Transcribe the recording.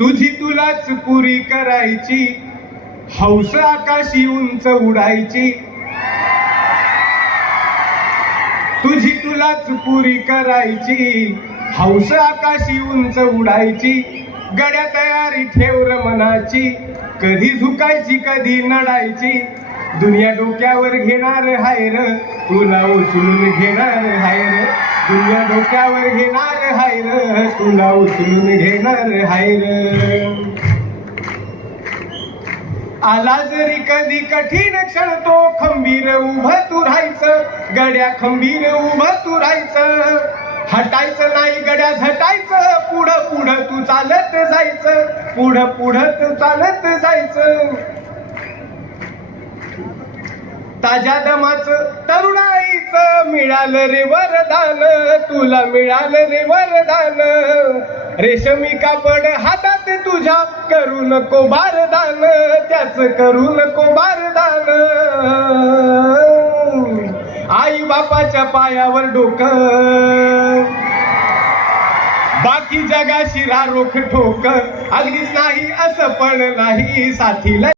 तुझी तुलाच पुरी करायची, हौस आकाशी उंच उडायची. तुझी तुलाच पुरी करायची, हौस आकाशी उंच उडायची. गड्या तयारी ठेव र मनाची, कधी झुकायची कधी नडायची. दुनिया डोक्यावर घेणार हाय र, तुला उचलून घेणार हाय र. दुनिया डोक्यावर घेणार हाय र, तुला उचलून घेणार हाय र. आला जरी कधी कठीण क्षण, तो खंबीर उभं तू राहायचं. गड्या खंबीर उभं तू राहायचं. हटायचं नाही गड्या झटायचं. पुढं पुढं तू चालत जायचं. पुढं पुढं तू चालत जायचं. ताज्या दमाचं तरुणाईचं मिळालं रे वरदान, तुला मिळालं रे वरदान. रेशमी कापड हातात तुझ्या, करू नको बारदान, त्याच करू नको बारदान. आई बापाच्या पायावर डोकं, बाकी जगाशी रारोख ठोक. अगदीच नाही असं पण नाही, साथीला